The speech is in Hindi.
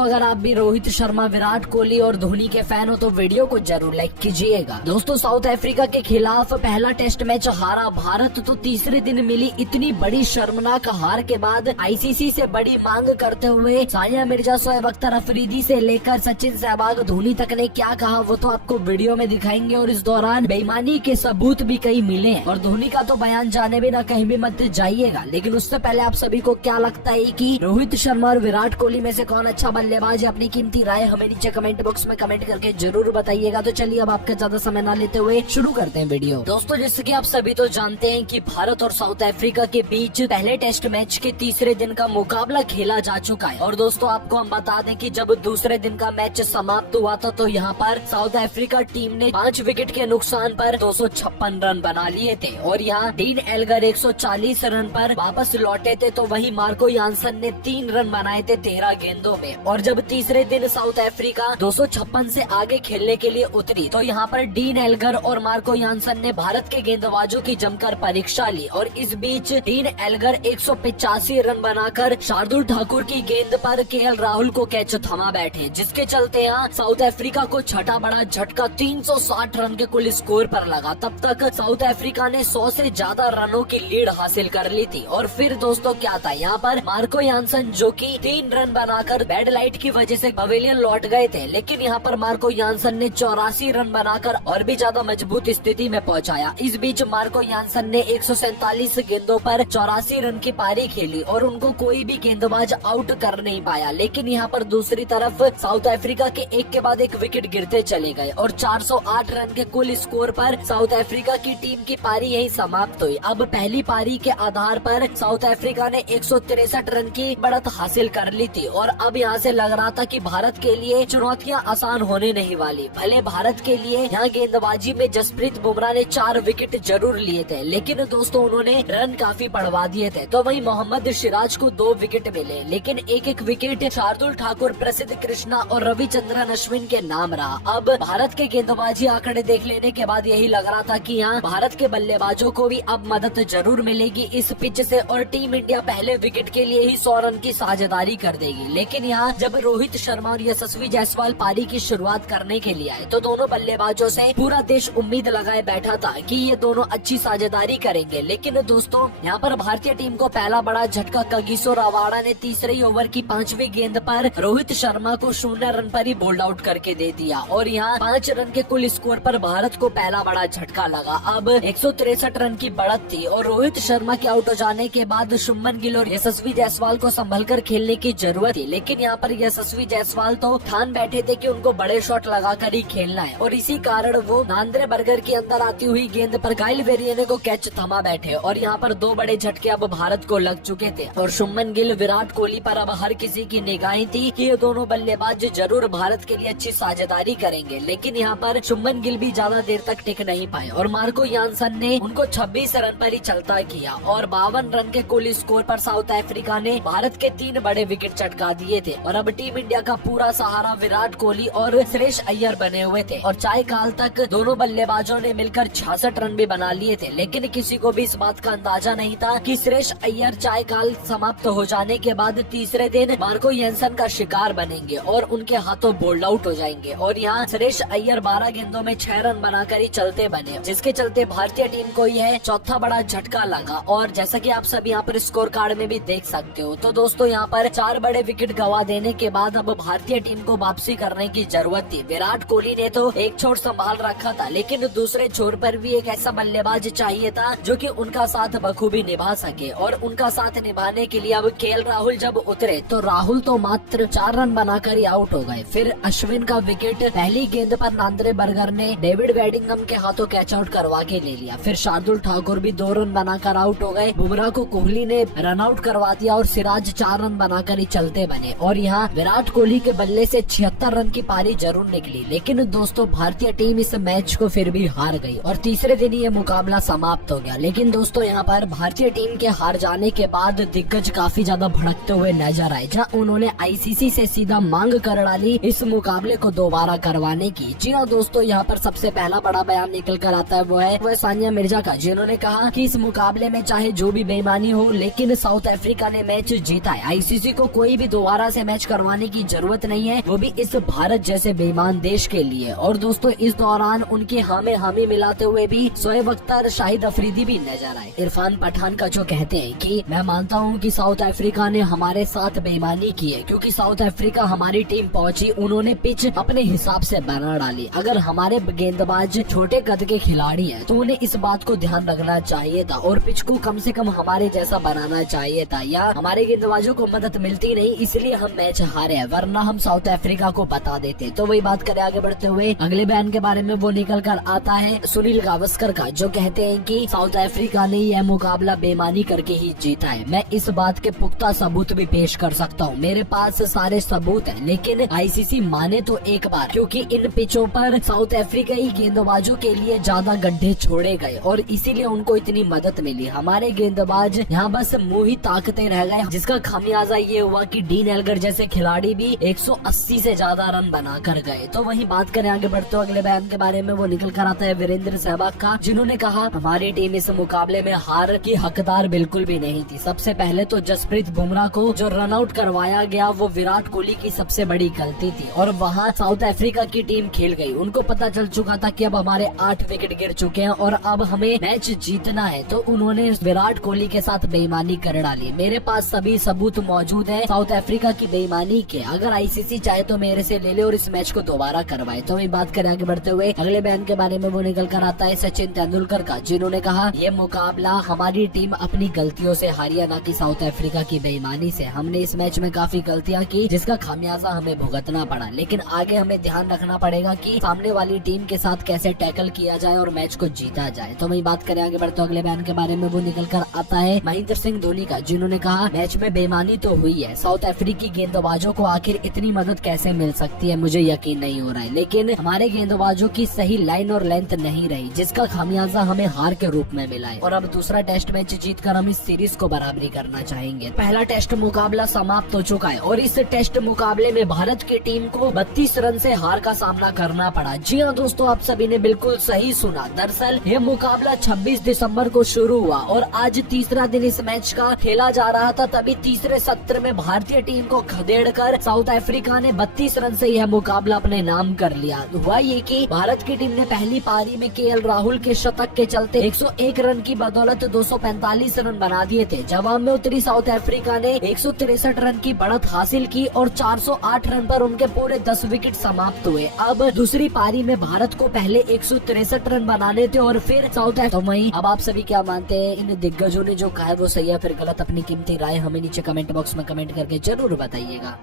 दोस्तों अगर आप भी रोहित शर्मा, विराट कोहली और धोनी के फैन हो तो वीडियो को जरूर लाइक कीजिएगा। दोस्तों साउथ अफ्रीका के खिलाफ पहला टेस्ट मैच हारा भारत, तो तीसरे दिन मिली इतनी बड़ी शर्मनाक हार के बाद आईसीसी से बड़ी मांग करते हुए सानिया मिर्जा, शोएब अख्तर अफरीदी से लेकर सचिन, सहवाग, धोनी तक ने क्या कहा वो तो आपको वीडियो में दिखाएंगे। और इस दौरान बेईमानी के सबूत भी कई मिले और धोनी का तो बयान जाने भी ना कहीं भी मत जाइएगा। लेकिन उससे पहले आप सभी को क्या लगता है कि रोहित शर्मा और विराट कोहली में से कौन अच्छा बल्लेबाज है? अपनी कीमती राय हमें नीचे कमेंट बॉक्स में कमेंट करके जरूर बताइएगा। तो चलिए अब आपका ज्यादा समय ना लेते हुए शुरू करते हैं वीडियो। दोस्तों जैसे कि आप सभी तो जानते हैं कि भारत और साउथ अफ्रीका के बीच पहले टेस्ट मैच के तीसरे दिन का मुकाबला खेला जा चुका है। और दोस्तों आपको हम बता दें कि जब दूसरे दिन का मैच समाप्त हुआ था तो यहाँ पर साउथ अफ्रीका टीम ने 5 विकेट के नुकसान पर 256 रन बना लिए थे और यहाँ डीन एल्गर 140 रन पर वापस लौटे थे। तो वहीं मार्को यानसन ने 3 रन बनाए थे 13 गेंदों में। और जब तीसरे दिन साउथ अफ्रीका 256 से आगे खेलने के लिए उतरी तो यहाँ पर डीन एल्गर और मार्को यानसन ने भारत के गेंदबाजों की जमकर परीक्षा ली। और इस बीच डीन एल्गर 185 रन बनाकर शार्दुल ठाकुर की गेंद पर केएल राहुल को कैच थमा बैठे, जिसके चलते यहाँ साउथ अफ्रीका को छठा बड़ा झटका 360 रन के कुल स्कोर पर लगा। तब तक साउथ अफ्रीका ने 100 से ज्यादा रनों की लीड हासिल कर ली थी। और फिर दोस्तों क्या था, यहाँ पर मार्को यानसन जो कि 3 रन बनाकर बैड लाइट की वजह से पवेलियन लौट गए थे, लेकिन यहाँ पर मार्को यानसन ने 84 रन बनाकर और भी ज्यादा मजबूत स्थिति में पहुंचाया। इस बीच मार्को यानसन ने 147 गेंदों पर 84 रन की पारी खेली और उनको कोई भी गेंदबाज आउट कर नहीं पाया। लेकिन यहाँ पर दूसरी तरफ साउथ अफ्रीका के एक के बाद एक विकेट गिरते चले गए और 408 रन के कुल स्कोर पर साउथ अफ्रीका की टीम की पारी यही समाप्त हुई। अब पहली पारी के आधार पर साउथ अफ्रीका ने 163 रन की बढ़त हासिल कर ली थी और अब यहाँ से लग रहा था कि भारत के लिए चुनौतियां आसान होने नहीं वाली। भले भारत के लिए यहाँ गेंदबाजी में जसप्रीत बुमराह ने 4 विकेट जरूर लिए थे, लेकिन दोस्तों उन्होंने रन काफी बढ़वा दिए थे। तो वहीं मोहम्मद सिराज को 2 विकेट मिले, लेकिन एक विकेट शार्दुल ठाकुर, प्रसिद्ध कृष्णा और रविचंद्रन अश्विन के नाम रहा। अब भारत के गेंदबाजी आंकड़े देख लेने के बाद यही लग रहा था कि यहाँ भारत के बल्लेबाजों को भी अब मदद जरूर मिलेगी इस पिच से और टीम इंडिया पहले विकेट के लिए ही 100 रन की साझेदारी कर देगी। लेकिन यहाँ जब रोहित शर्मा और यशस्वी जायसवाल पारी की शुरुआत करने के लिए आए तो दोनों बल्लेबाजों से पूरा देश उम्मीद लगाए बैठा था कि ये दोनों अच्छी साझेदारी करेंगे। लेकिन दोस्तों यहाँ पर भारतीय टीम को पहला बड़ा झटका कगिसो रबाडा ने तीसरे ही ओवर की 5वीं गेंद पर रोहित शर्मा को 0 रन पर ही बोल्ड आउट करके दे दिया और यहाँ 5 रन के कुल स्कोर पर भारत को पहला बड़ा झटका लगा। अब 163 रन की बढ़त थी और रोहित शर्मा के आउट हो जाने के बाद शुभमन गिल और यशस्वी जायसवाल को संभलकर खेलने की जरूरत थी। लेकिन यहाँ पर यशस्वी जायसवाल तो ठान बैठे थे कि उनको बड़े शॉट लगाकर ही खेलना है और इसी कारण वो नांद्रे बर्गर के अंदर आती हुई गेंद पर गाइल वेरियने को कैच थमा बैठे और यहाँ पर 2 बड़े झटके अब भारत को लग चुके थे। और शुभमन गिल, विराट कोहली पर अब हर किसी की निगाहें थी कि ये दोनों बल्लेबाज जरूर भारत के लिए अच्छी साझेदारी करेंगे। लेकिन यहाँ पर शुभमन गिल भी ज्यादा देर तक टिक नहीं पाए और मार्को यानसन ने उनको 26 रन पर ही चलता किया और 52 रन के कुल स्कोर पर साउथ अफ्रीका ने भारत के 3 बड़े विकेट चटका दिए थे। और अब टीम इंडिया का पूरा सहारा विराट कोहली और श्रेयस अय्यर बने हुए थे और चाय काल तक दोनों बल्लेबाजों ने मिलकर 66 रन भी बना लिए थे। लेकिन किसी को भी इस बात का अंदाजा नहीं था कि श्रेयस अय्यर चाय काल समाप्त हो जाने के बाद तीसरे दिन मार्को यानसन का शिकार बनेंगे और उनके हाथों बोल्ड आउट हो जाएंगे। और यहाँ श्रेयस अय्यर 12 गेंदों में 6 रन बनाकर ही चलते बने, जिसके चलते भारतीय टीम को यह चौथा बड़ा झटका लगा। और जैसा कि आप सब यहाँ पर स्कोर कार्ड में भी देख सकते हो तो दोस्तों यहाँ पर 4 बड़े विकेट गवा देने के बाद अब भारतीय टीम को वापसी करने की जरूरत थी। विराट कोहली ने तो एक छोर संभाल रखा था, लेकिन दूसरे छोर पर भी एक ऐसा बल्लेबाज चाहिए था जो कि उनका साथ बखूबी निभा सके। और उनका साथ निभाने के लिए अब केएल राहुल जब उतरे तो राहुल तो मात्र 4 रन बनाकर ही आउट हो गए। फिर अश्विन का विकेट पहली गेंद पर नांद्रे बर्गर ने डेविड वेडिंगम के हाथों कैच आउट करवा के ले लिया। फिर शार्दुल ठाकुर भी 2 रन बनाकर आउट हो गए। बुमराह को कोहली ने रन आउट करवा दिया और सिराज 4 रन बनाकर ही चलते बने। और यहाँ विराट कोहली के बल्ले से 76 रन की पारी जरूर निकली। लेकिन दोस्तों भारतीय टीम इस मैच को फिर भी हार गई और तीसरे दिन ये मुकाबला समाप्त हो गया। लेकिन दोस्तों यहाँ पर भारतीय टीम के हार जाने के बाद दिग्गज काफी ज्यादा भड़कते हुए नजर आए, जहाँ उन्होंने आईसीसी से सीधा मांग कर डाली इस मुकाबले को दोबारा करवाने की। जी हाँ दोस्तों, यहाँ पर सबसे पहला बड़ा बयान निकल कर आता है वो सानिया मिर्जा का, जिन्होंने कहा कि इस मुकाबले में चाहे जो भी बेईमानी हो लेकिन साउथ अफ्रीका ने मैच जीता है। आईसीसी को कोई भी दोबारा से मैच करवाने की जरूरत नहीं है, वो भी इस भारत जैसे बेईमान देश के लिए। और दोस्तों इस दौरान उनके हामी हामी मिलाते हुए भी शोएब अख्तर, शाहिद अफरीदी भी नजर आए। इरफान पठान का जो कहते हैं कि मैं मानता हूं कि साउथ अफ्रीका ने हमारे साथ बेईमानी की है, क्योंकि साउथ अफ्रीका हमारी टीम पहुंची, उन्होंने पिच अपने हिसाब से बना डाली। अगर हमारे गेंदबाज छोटे कद के खिलाड़ी हैं तो उन्हें इस बात को ध्यान रखना चाहिए था और पिच को कम से कम हमारे जैसा बनाना चाहिए था, या हमारे गेंदबाजों को मदद मिलती नहीं इसलिए हम मैच हारे हैं, वरना हम साउथ अफ्रीका को बता देते। तो वही बात करें आगे बढ़ते हुए अगले बयान के बारे में, वो निकल कर आता है सुनील गावस्कर का, जो कहते हैं कि साउथ अफ्रीका ने यह मुकाबला बेईमानी करके ही जीता है। मैं इस बात के पुख्ता सबूत भी पेश कर सकता हूँ, मेरे पास सारे सबूत हैं, लेकिन आईसीसी माने तो एक बार, क्योंकि इन पिचों पर साउथ अफ्रीकाई गेंदबाजों के लिए ज्यादा गड्ढे छोड़े गए और इसीलिए उनको इतनी मदद मिली। हमारे गेंदबाज यहाँ बस मुंह ही ताकते रह गए, जिसका खामियाजा ये हुआ कि डीन एल्गर जैसे खिलाड़ी भी 180 से ज्यादा रन बना कर गए। तो वही बात करें आगे बढ़ते हुए अगले बयान के बारे में, वो निकल कर आता है वीरेंद्र सहवाग का, जिन्होंने कहा हमारी टीम इस मुकाबले में हार की हकदार बिल्कुल भी नहीं थी। सबसे पहले तो जसप्रीत बुमराह को जो रन आउट करवाया गया वो विराट कोहली की सबसे बड़ी गलती थी और वहाँ साउथ अफ्रीका की टीम खेल गई। उनको पता चल चुका था कि अब हमारे 8 विकेट गिर चुके हैं और अब हमें मैच जीतना है, तो उन्होंने विराट कोहली के साथ बेईमानी कर डाली। मेरे पास सभी सबूत मौजूद है साउथ अफ्रीका की बेईमानी के, अगर आईसीसी चाहे तो मेरे से ले ले और इस मैच को दोबारा करवाए। तो वही बात करें आगे बढ़ते हुए अगले बयान के बारे में, वो निकल कर आता है सचिन तेंदुलकर का, जिन्होंने कहा ये मुकाबला हमारी टीम अपनी गलतियों से हारी है, ना कि साउथ अफ्रीका की बेईमानी से। हमने इस मैच में काफी गलतियां की जिसका खामियाजा हमें भुगतना पड़ा, लेकिन आगे हमें ध्यान रखना पड़ेगा कि सामने वाली टीम के साथ कैसे टैकल किया जाए और मैच को जीता जाए। तो वही बात करें आगे बढ़ते अगले बयान के बारे में, वो निकल कर आता है महेंद्र सिंह धोनी का, जिन्होंने कहा मैच में बेईमानी तो हुई है, साउथ अफ्रीकी गेंदबाजों को आखिर इतनी मदद कैसे मिल सकती है मुझे यकीन नहीं हो रहा है, लेकिन हमारे गेंदबाजों की सही लाइन और लेंथ नहीं रही, जिसका खामियाजा हमें हार के रूप में मिला है। और अब दूसरा टेस्ट मैच जीतकर हम इस सीरीज को बराबरी करना चाहेंगे। पहला टेस्ट मुकाबला समाप्त हो चुका है और इस टेस्ट मुकाबले में भारत की टीम को 32 रन से हार का सामना करना पड़ा। जी हाँ दोस्तों, आप सभी ने बिल्कुल सही सुना। दरअसल ये मुकाबला 26 दिसंबर को शुरू हुआ और आज तीसरा दिन इस मैच का खेला जा रहा था, तभी तीसरे सत्र में भारतीय टीम को खदेड़कर साउथ अफ्रीका ने 32 रन से यह मुकाबला अपने नाम कर लिया। हुआ ये कि भारत की टीम ने पहली पारी में केएल राहुल के शतक के चलते 101 रन की बदौलत 245 रन बना दिए थे। जवाब में उतरी साउथ अफ्रीका ने 163 रन की बढ़त हासिल की और 408 रन पर उनके पूरे 10 विकेट समाप्त हुए। अब दूसरी पारी में भारत को पहले 163 रन बनाने थे और फिर साउथ अफ्रीका। तो वहीं अब आप सभी क्या मानते हैं, इन दिग्गजों ने जो कहा है वो सही है फिर गलत? अपनी कीमती राय हमें नीचे कमेंट बॉक्स में कमेंट करके जरूर बताइएगा।